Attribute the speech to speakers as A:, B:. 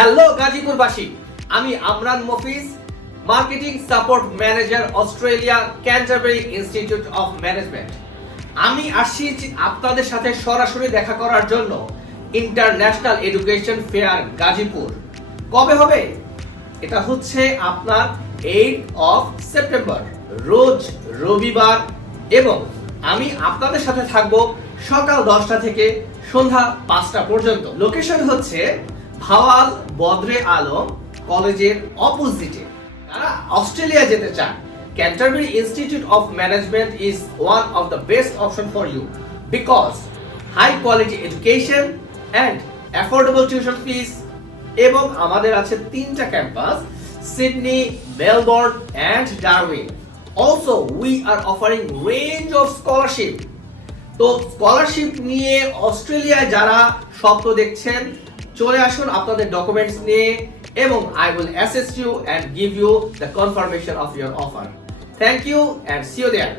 A: Hello গাজীপুরবাসী, আমি Amran Mofiz, marketing support manager Australia Canterbury Institute of Management. আমি আসছি আপনাদের সাথে সরাসরি দেখা করার জন্য ইন্টারন্যাশনাল এডুকেশন ফেয়ার গাজীপুর। কবে হবে? এটা হচ্ছে আপনার এইট অফ সেপ্টেম্বর রোজ রবিবার এবং আমি আপনাদের সাথে থাকব সকাল দশটা থেকে সন্ধ্যা পাঁচটা পর্যন্ত। লোকেশন হচ্ছে ভাওয়াল বদরে আলম কলেজের অপোজিটে। যারা অস্ট্রেলিয়া যেতে চান। Canterbury Institute of Management is one of the best option for you because high quality education and affordable tuition fees এবং আমাদের আছে তিনটা campus, Sydney, Melbourne and Darwin. Also we are offering range of scholarship তো scholarship নিয়ে অস্ট্রেলিয়ায় যারা স্বপ্ন দেখছেন চলে আসুন আপনাদের ডকুমেন্টস নিয়ে এবং I will assess you and give you the confirmation of your offer thank you and see you there